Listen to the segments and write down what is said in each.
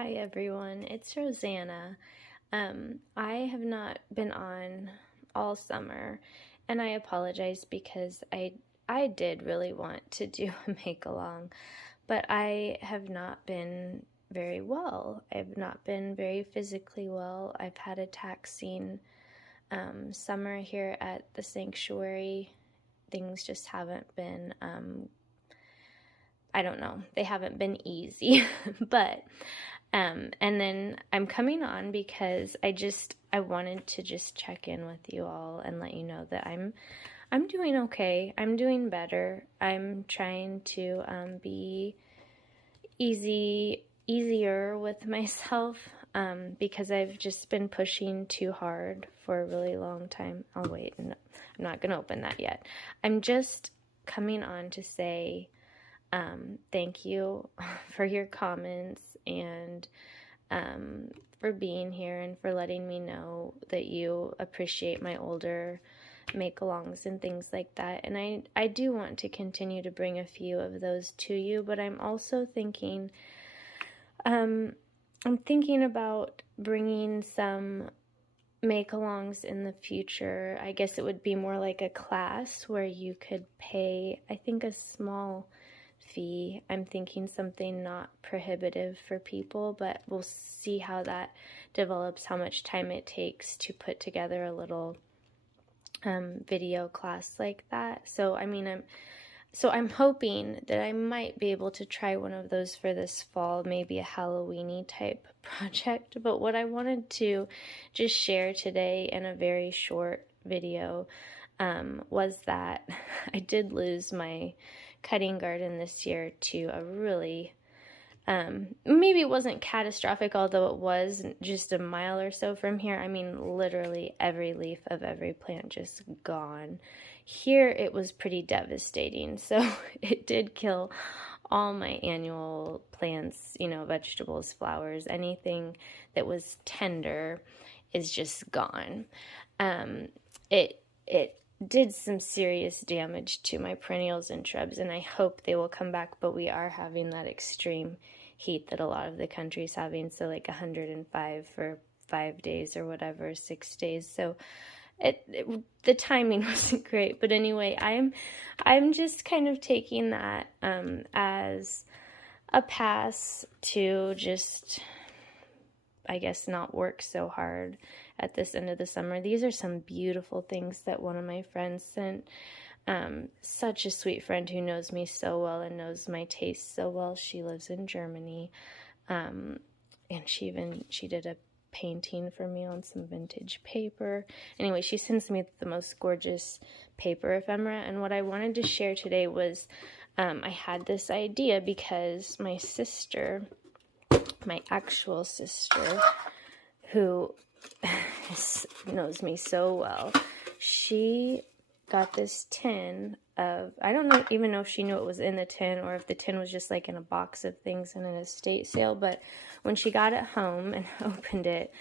Hi everyone, it's Rosanna. I have not been on all summer, and I apologize because I did really want to do a make along, but I have not been very well. I've not been very physically well. I've had a taxing summer here at the sanctuary. Things just haven't been I don't know, they haven't been easy, but and then I'm coming on because I wanted to just check in with you all and let you know that I'm doing okay. I'm doing better. I'm trying to be easier with myself because I've just been pushing too hard for a really long time. I'll wait. No, I'm not going to open that yet. I'm just coming on to say thank you for your comments and for being here and for letting me know that you appreciate my older make-alongs and things like that. And I do want to continue to bring a few of those to you, but I'm also thinking, I'm thinking about bringing some make-alongs in the future. I guess it would be more like a class where you could pay, I think, a small fee. I'm thinking something not prohibitive for people, but we'll see how that develops, how much time it takes to put together a little video class like that. So I'm hoping that I might be able to try one of those for this fall, maybe a Halloweeny type project. But what I wanted to just share today in a very short video was that I did lose my cutting garden this year to a really, maybe it wasn't catastrophic, although it was just a mile or so from here. I mean, literally every leaf of every plant just gone. Here it was pretty devastating. So it did kill all my annual plants, vegetables, flowers, anything that was tender is just gone. It did some serious damage to my perennials and shrubs, and I hope they will come back, but we are having that extreme heat that a lot of the country's having, so like 105 for 5 days or whatever, 6 days. So the timing wasn't great, but anyway, I'm just kind of taking that as a pass to just, I guess, not work so hard at this end of the summer. These are some beautiful things that one of my friends sent. Such a sweet friend who knows me so well and knows my taste so well. She lives in Germany, and she did a painting for me on some vintage paper. Anyway, she sends me the most gorgeous paper ephemera, and what I wanted to share today was I had this idea because my sister, my actual sister, who knows me so well, she got this tin of, I don't even know if she knew it was in the tin or if the tin was just like in a box of things in an estate sale, but when she got it home and opened it,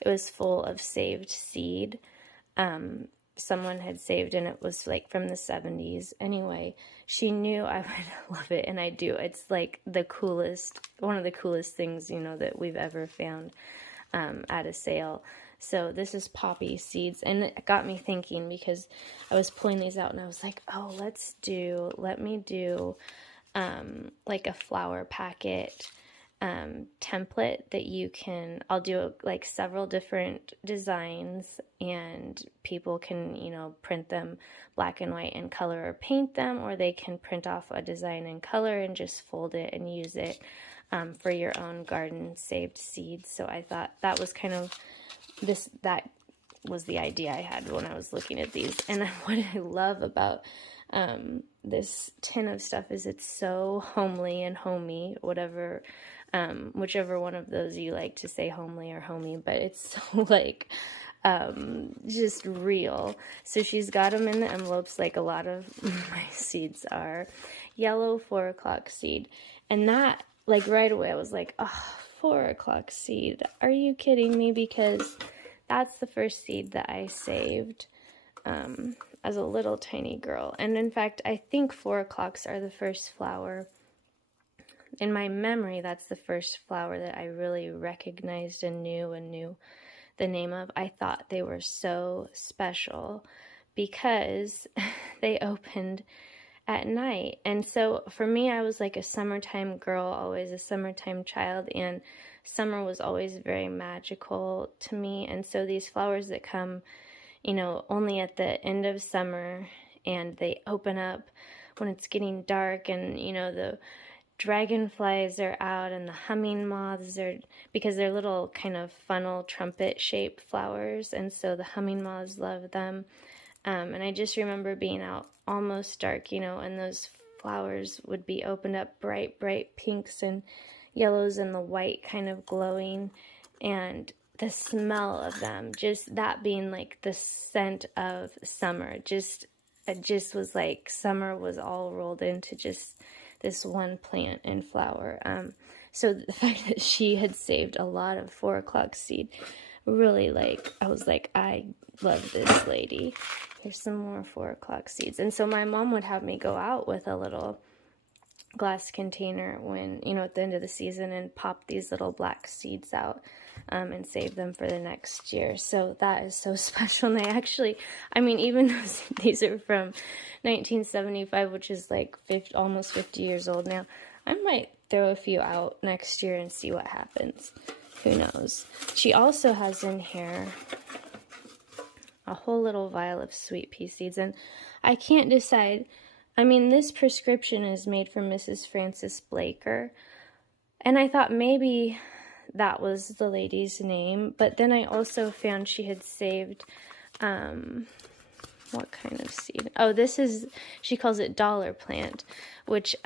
it was full of saved seed. Someone had saved, and it was like from the 70s. Anyway, she knew I would love it, and I do. It's like one of the coolest things, that we've ever found at a sale. So this is poppy seeds, and it got me thinking because I was pulling these out and I was like, oh, let me do like a flower packet template that I'll do like several different designs, and people can, print them black and white and color or paint them, or they can print off a design in color and just fold it and use it for your own garden saved seeds. So I thought that was that was the idea I had when I was looking at these. And what I love about this tin of stuff is it's so homely and homey, whichever one of those you like to say, homely or homey, but it's so like just real. So she's got them in the envelopes like a lot of my seeds are. Yellow 4 o'clock seed. And that, like, right away I was like, oh, 4 o'clock seed. Are you kidding me? Because that's the first seed that I saved as a little tiny girl. And in fact, I think 4 o'clocks are the first flower in my memory, that's the first flower that I really recognized and knew the name of. I thought they were so special because they opened at night. And so for me, I was like a summertime girl, always a summertime child, and summer was always very magical to me. And so these flowers that come, only at the end of summer, and they open up when it's getting dark, and the dragonflies are out and the humming moths are, because they're little kind of funnel trumpet shaped flowers, and so the humming moths love them. And I just remember being out almost dark, and those flowers would be opened up, bright pinks and yellows, and the white kind of glowing, and the smell of them, just that being like the scent of summer. It just was like summer was all rolled into just this one plant and flower. So the fact that she had saved a lot of 4 o'clock seed, really, I was like, I love this lady. Here's some more 4 o'clock seeds. And so my mom would have me go out with a little glass container when, at the end of the season, and pop these little black seeds out and save them for the next year. So that is so special. And even though these are from 1975, which is like almost 50 years old now, I might throw a few out next year and see what happens. Who knows? She also has in here a whole little vial of sweet pea seeds, and I can't decide. This prescription is made for Mrs. Frances Blaker, and I thought maybe that was the lady's name, but then I also found she had saved, what kind of seed? Oh, she calls it dollar plant, which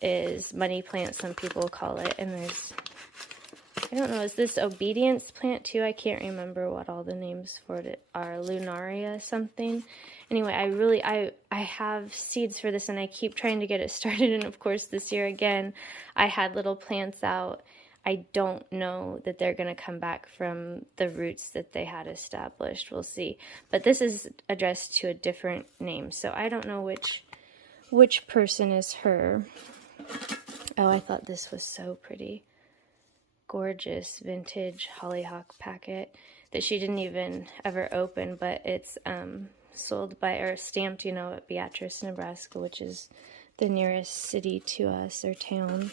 is money plant, some people call it, and I don't know, is this obedience plant too? I can't remember what all the names for it are. Lunaria something. Anyway, I have seeds for this, and I keep trying to get it started. And of course, this year again, I had little plants out. I don't know that they're going to come back from the roots that they had established. We'll see. But this is addressed to a different name, so I don't know which person is her. Oh, I thought this was so pretty. Gorgeous vintage hollyhock packet that she didn't even ever open, but it's sold by, or stamped, at Beatrice, Nebraska, which is the nearest city to us, or town.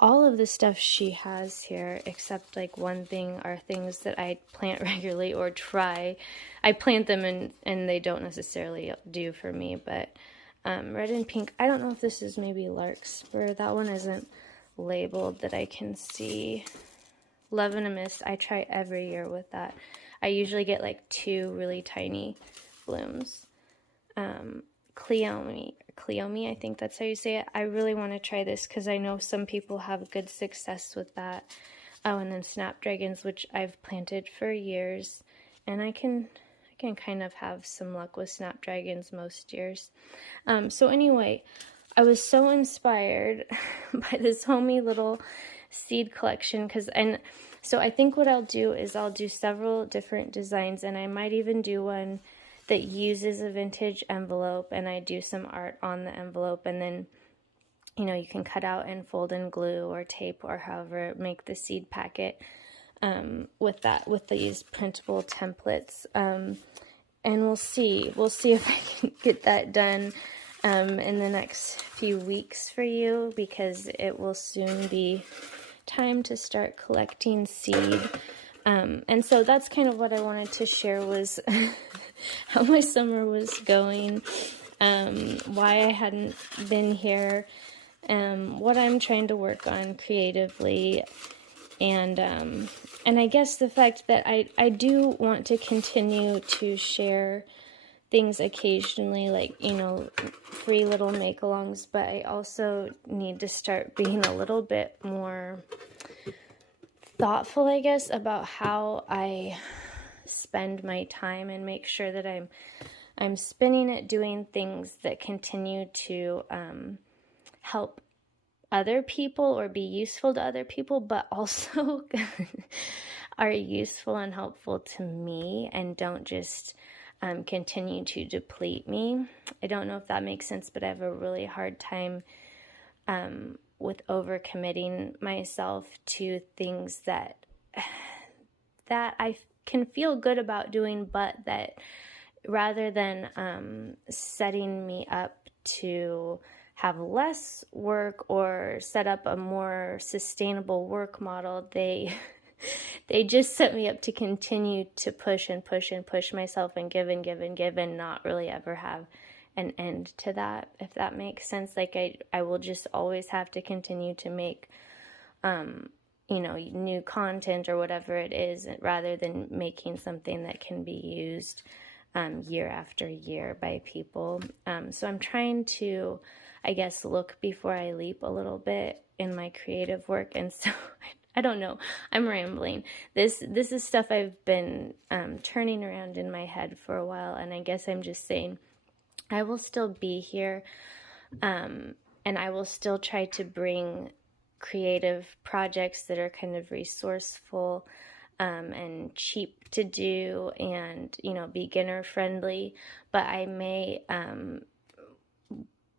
All of the stuff she has here, except like one thing, are things that I plant regularly or try. I plant them and they don't necessarily do for me, but red and pink, I don't know if this is maybe larkspur. That one isn't labeled that I can see. Love in a Mist, I try every year with that. I usually get like 2 really tiny blooms. Cleome, I think that's how you say it. I really want to try this because I know some people have good success with that. Oh, and then snapdragons, which I've planted for years, and I can kind of have some luck with snapdragons most years. So anyway, I was so inspired by this homey little seed collection, so I think what I'll do is I'll do several different designs, and I might even do one that uses a vintage envelope, and I do some art on the envelope, and then you can cut out and fold and glue or tape or however make the seed packet with these printable templates, and we'll see if I can get that done in the next few weeks for you, because it will soon be time to start collecting seed. And so that's kind of what I wanted to share, was how my summer was going, why I hadn't been here, what I'm trying to work on creatively, and I guess the fact that I do want to continue to share things occasionally, like, free little make-alongs, but I also need to start being a little bit more thoughtful, I guess, about how I spend my time, and make sure that I'm spending it doing things that continue to help other people or be useful to other people, but also are useful and helpful to me, and don't just continue to deplete me. I don't know if that makes sense, but I have a really hard time with overcommitting myself to things that I can feel good about doing, but that rather than setting me up to have less work or set up a more sustainable work model, they just set me up to continue to push and push and push myself and give and give and give and not really ever have an end to that, if that makes sense. Like I will just always have to continue to make new content or whatever it is, rather than making something that can be used year after year by people. So I'm trying to, I guess, look before I leap a little bit in my creative work. And so I don't know, I'm rambling. This is stuff I've been turning around in my head for a while, and I guess I'm just saying I will still be here, and I will still try to bring creative projects that are kind of resourceful and cheap to do, and beginner friendly, but I may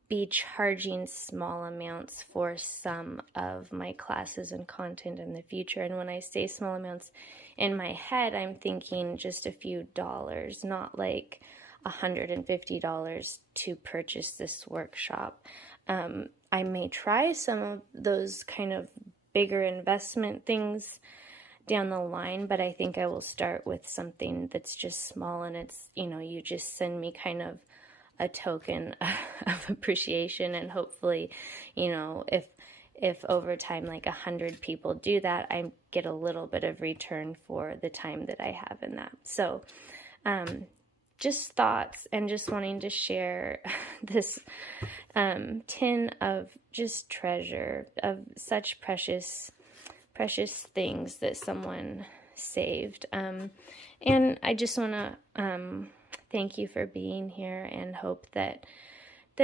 be charging small amounts for some of my classes and content in the future. And when I say small amounts, in my head I'm thinking just a few dollars, not like $150 to purchase this workshop. I may try some of those kind of bigger investment things down the line, but I think I will start with something that's just small, and it's, you just send me kind of a token of appreciation, and hopefully, if over time like 100 people do that, I get a little bit of return for the time that I have in that. So just thoughts, and just wanting to share this tin of just treasure, of such precious things that someone saved. And I just want to thank you for being here, and hope that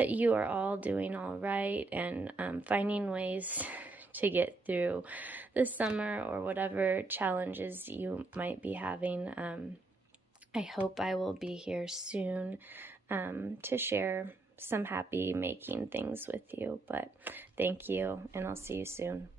you are all doing all right, and finding ways to get through the summer or whatever challenges you might be having. I hope I will be here soon to share some happy making things with you. But thank you, and I'll see you soon.